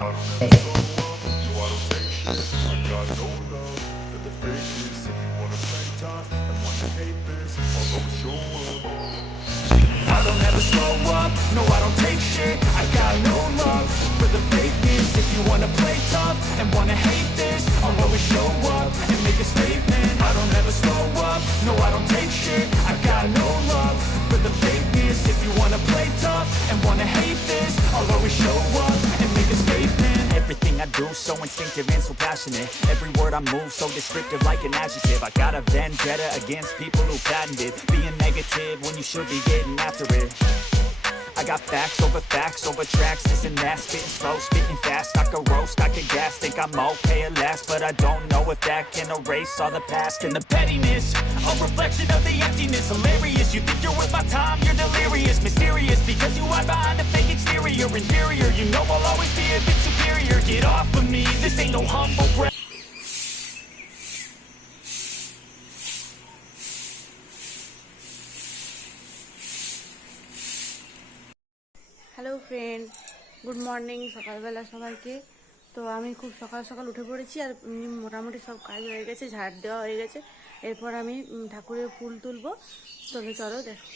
I don't ever slow up, no I don't take shit. I got no love for the fakeness. If you wanna play tough and wanna hate this, I'll always show up and make a statement. I don't ever slow up, no I don't take shit. I got no love for the fakeness. If you wanna play tough and wanna hate this, I'll always show up and make a statement. Everything I do so instinctive and so passionate. Every word I move so descriptive like an adjective. I got a vendetta against people who patented being negative when you should be getting after it. I got facts over tracks, this and that. Spitting slow, spitting fast, I could roast, I could gas. Think I'm okay at last, but I don't know if that can erase all the past. And the pettiness, a reflection of the emptiness. Hilarious, you think you're worth my time, you're delirious. Mysterious, because you hide behind a fake exterior. Inferior, you know I'll always be a bit superior. Get off of me, this ain't no humble brag. Hello friend, good morning. সকালবেলা সবাইকে। তো আমি খুব সকাল সকাল উঠে পড়েছি, আর মোটামুটি সব কাজ হয়ে গেছে, ঝাড় দেওয়া হয়ে গেছে। এরপর আমি ঠাকুরের ফুল তুলবো। তবে চলো দেখো।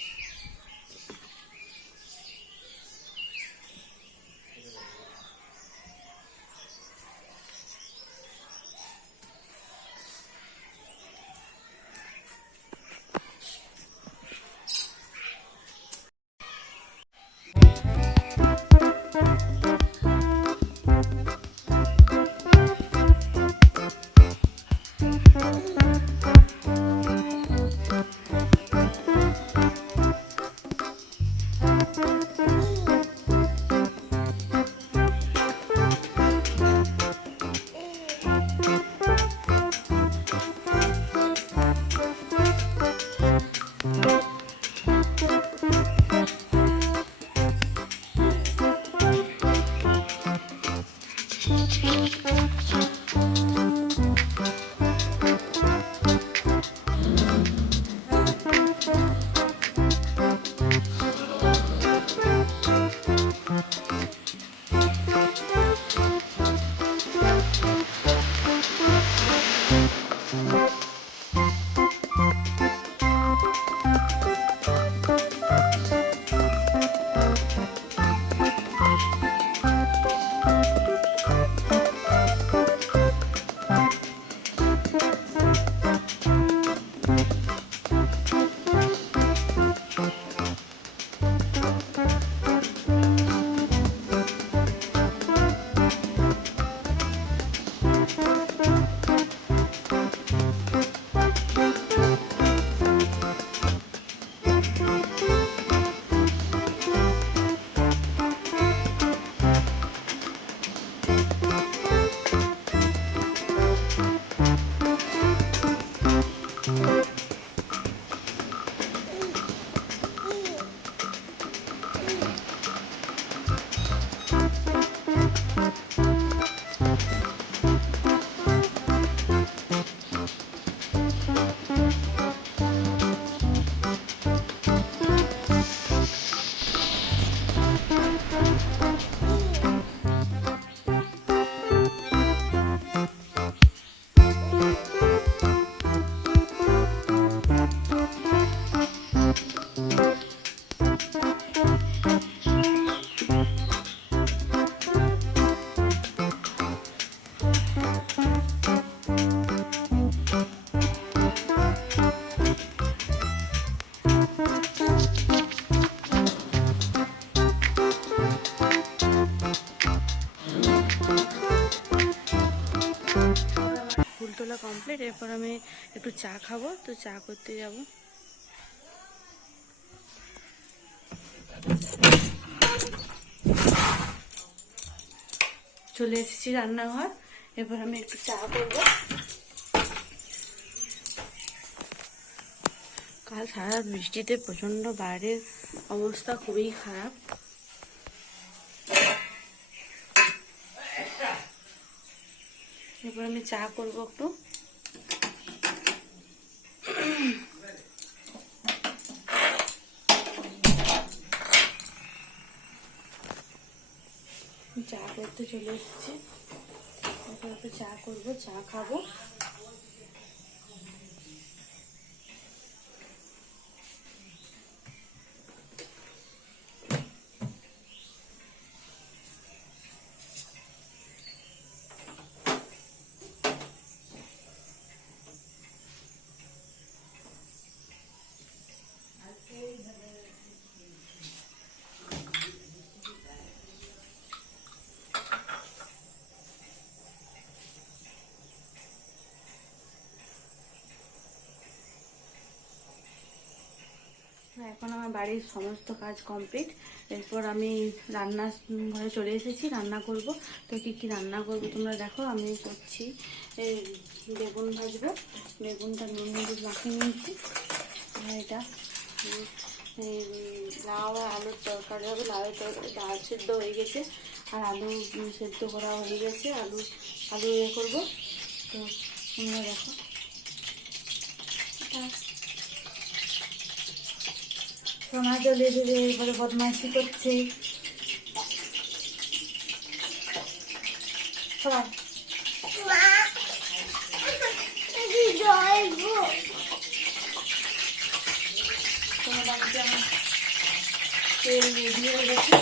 তোলা কমপ্লিট। এরপর আমি একটু চা খাবো, তো চা করতে যাব। চলে এসেছি রান্নাঘর। এরপর আমি একটু চা করবো। কাল সারা বৃষ্টিতে প্রচন্ড বাইরের অবস্থা খুবই খারাপ। এরপর আমি চা করবো একটু। চা করতে চলে এসেছি। এখন একটু চা করবো, চা খাবো। এখন আমার বাড়ির সমস্ত কাজ কমপ্লিট। এরপর আমি রান্না ঘরে চলে এসেছি, রান্না করব। তো কি কি রান্না করব তোমরা দেখো। আমি করছি বেগুন ভাজবো। বেগুনটা নুন হলুদ মাখিয়ে নিয়েছি। আর এটা লাউ আর আলুর তরকারি হবে। লাউয়ের তরকারি ডাল সেদ্ধ হয়ে গেছে, আর আলু সেদ্ধ করা হয়ে গেছে। আলু করবো। তো তোমরা দেখো। সোনা চলে যাবে, এরপরে বদমাইশি করছে। মোটামুটি আমার তেল রেডি হয়ে গেছে।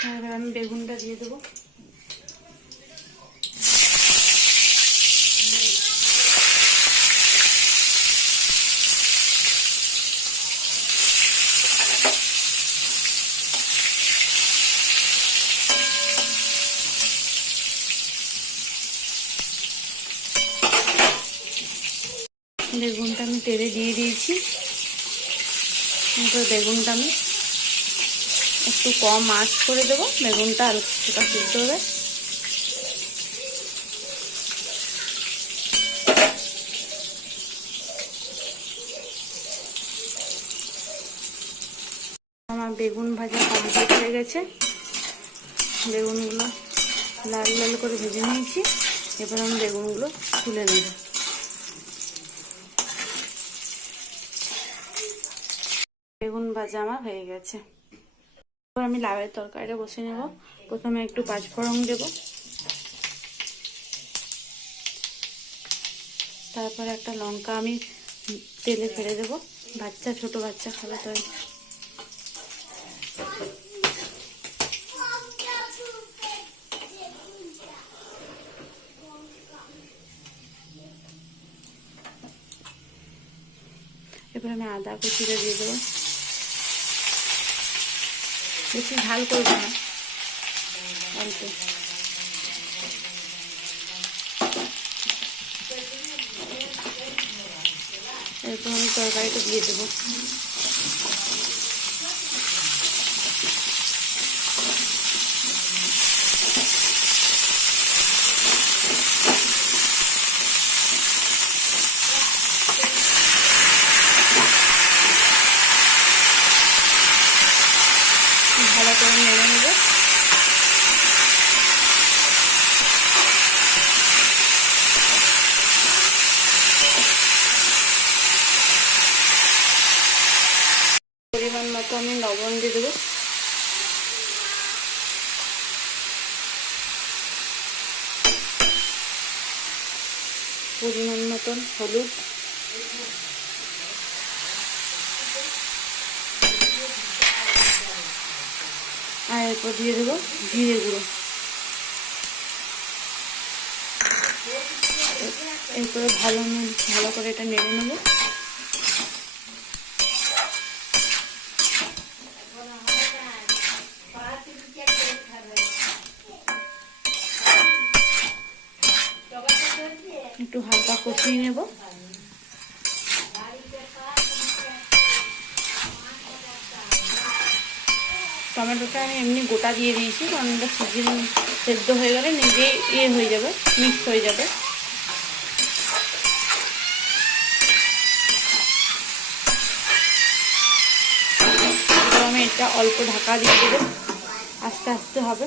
তারপরে আমি বেগুনটা দিয়ে দেবো। বেগুনটা আমি তেলে দিয়ে দিয়েছি। বেগুনটা আমি একটু কম আঁচ করে দেবো, বেগুনটা হালকা সিদ্ধ হবে। আমার বেগুন ভাজা কমপ্লিট হয়ে গেছে। বেগুনগুলো লাল লাল করে ভেজে নিয়েছি। এবার আমি বেগুনগুলো তুলে নেব। বেগুন ভাজা আমার হয়ে গেছে। এবার আমি লাউয়ের তরকারিটা বসে নেব। প্রথমে একটু পাঁচফোড়ন দেব, তারপর একটা লঙ্কা আমি তেলে ফেলে দেব। ছোট বাচ্চা খাবে তো। এবার আমি আদা কুচিটা দিয়ে দেবো। বেশি ঝাল করবো না, অল্প। এরপর আমি তরকারিটা দিয়ে দেবো। ভালো করে নেড়ে নেব। পরিমাণ মতো আমি লবণ দিয়ে দেবো। পরিমাণ মতন হলুদ, আর এরপর দিয়ে দেবো জিরে গুঁড়ো। এরপরে ভালো করে এটা নেড়ে নেব। একটু হালকা কষিয়ে নেব। টমেটোটা আমি এমনি গোটা দিয়ে দিয়েছি, কারণ এটা সেদ্ধ হয়ে গেলে নিজেই হয়ে যাবে, মিক্স হয়ে যাবে। এবার আমি এটা অল্প ঢাকা দিয়ে দেবো। আস্তে আস্তে হবে,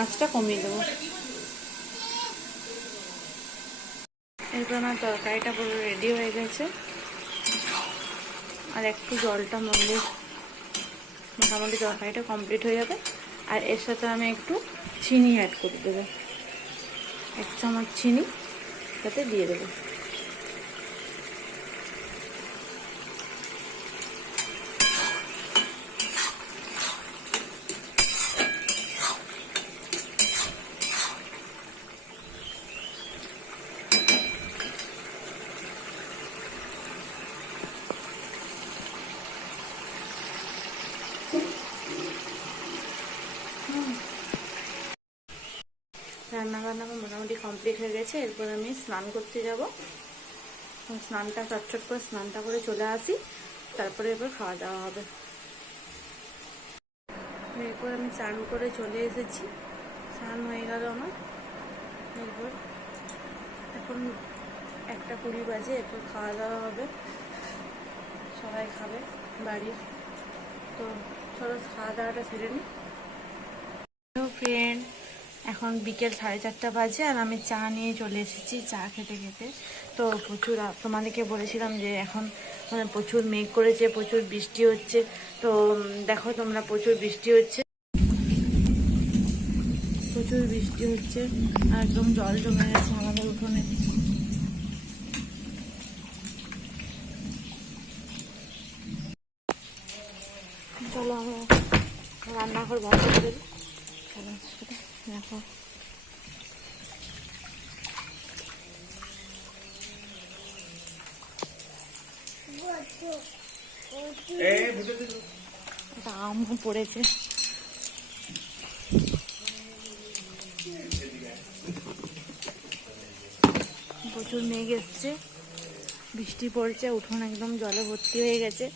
আঁচটা কমিয়ে দেবো। এরপর আমার তরকারিটা পুরো রেডি হয়ে গেছে। আর একটু জলটা মরলে মোটামুটি তরকারিটা কমপ্লিট হয়ে যাবে। আর এর সাথে আমি একটু চিনি অ্যাড করে দেবো, 1 চামচ চিনি তাতে দিয়ে দেবো। রান্নাবান্না মোটামুটি কমপ্লিট হয়ে গেছে। এরপর আমি স্নান করতে যাব। স্নানটা চটচট করে স্নানটা করে চলে আসি, তারপরে এরপর খাওয়া দাওয়া হবে। এরপর আমি স্নান করে চলে এসেছি, স্নান হয়ে গেল আমার। এরপর এখন 1:20 বাজে, এরপর খাওয়া দাওয়া হবে, সবাই খাবে বাড়ির। তো চলো খাওয়া দাওয়াটা সেরে নিই। ফ্রেন্ড, এখন বিকেল 4:30 বাজে আর আমি চা নিয়ে চলে এসেছি চা খেতে খেতে। তো প্রচুর তোমাদেরকে বলেছিলাম যে এখন মানে প্রচুর মেঘ করেছে, প্রচুর বৃষ্টি হচ্ছে। তো দেখো তোমরা, প্রচুর বৃষ্টি হচ্ছে, প্রচুর বৃষ্টি হচ্ছে, একদম জল জমে গেছে আমাদের উঠোনে। চলো আমরা রান্নাঘর বন্ধ করে দিই। চলো দেখো, একটা আমও পড়েছে। প্রচুর মেঘ এসছে, বৃষ্টি পড়ছে, উঠোন একদম জলে ভর্তি হয়ে গেছে।